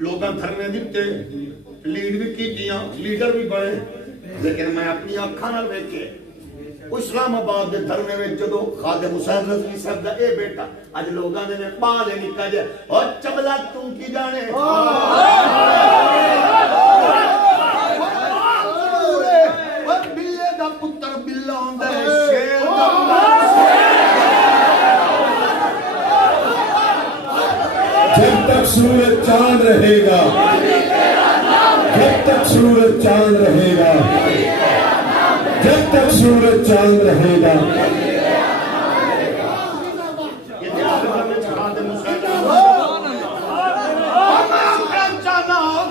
لوگاں دھرنے دیتے لیڈ بھی کی دیاں لیڈر بھی بڑے لیکن میں اپنی آنکھاں نال ویکھے اسلام آباد دے دھرنے میں جدو خادم حسین رضوی صاحب دا اے بیٹا اج لوگاں نے پالے نکا جائے اور چبلا تم کی جانے اور بلے دا پتر بلا ہوندے شیر جب تک سورج چاند رہے گا جب تک سورج چاند رہے گا جب تک سورج چاند رہے گا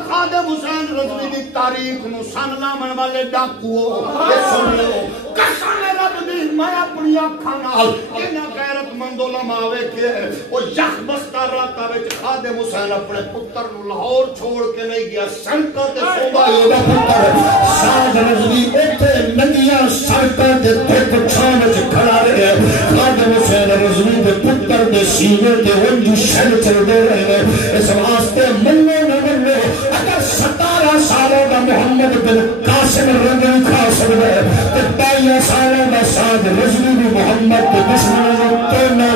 خادم حسین رضوی دی تاریخ نو سن لامن والے ڈاکو سن لو قسم رب دی میں اپنی آنکھاں نال انہاں غیرت مند علماء ویکھے او یخ بستہ راتا وچ خادم حسین اپنے پتر نو لاہور چھوڑ کے نہیں گیا سڑکاں تے سودا دا پتر سعد رضوی ایتھے ننگیاں سڑکاں تے دھوپ چھاں وچ کھڑا رہیا خادم حسین رضوی دے پتر دے سینے تے ونج شل چلدے رہے اس واسطے منو نہ منو اگر 17 سالوں دا محمد بن قاسم رضوی کھا سکدا ہے تے 22 سالوں دا سعد رضوی بھی محمد کے دشمنوں تے نہ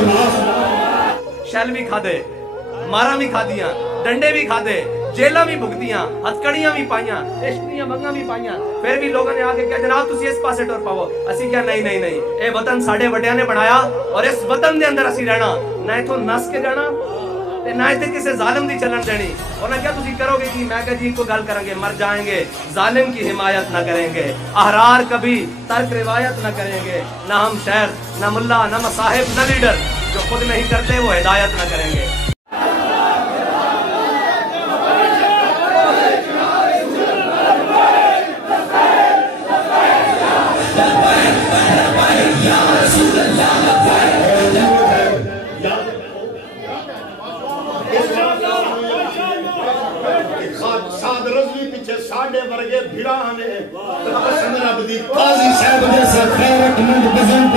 شیل بھی کھا دے مارا بھی کھا دیاں ڈنڈے بھی کھا دے جیلہ بھی بھگتیاں ہتکڑیاں بھی پائیاں عشقیاں بنگاں بھی پائیاں پھر بھی لوگوں نے آگے کیا جناب تسی اس پاسے ٹور پاؤ اسی کیا نہیں اے وطن ساڑھے وڈیاں نے بنایا اور اس وطن دے اندر اسی رہنا نہ تو نس کے جانا نہ اتنے کسی ظالم دی چلن دینی اور نہ کیا تسی کرو گے کہ میں کہ جی کو گل کریں گے مر جائیں گے ظالم کی حمایت نہ کریں گے احرار کبھی ترک روایت نہ کریں گے نہ ہم شیخ نہ ملا نہ مصاحب نہ لیڈر جو خود نہیں کرتے وہ ہدایت نہ کریں گے سعد رضوی پیچھے ساڑھے ورگے بھیڑانے قسم رب دی قاضی صاحب جیسا خیرت مند بزرگ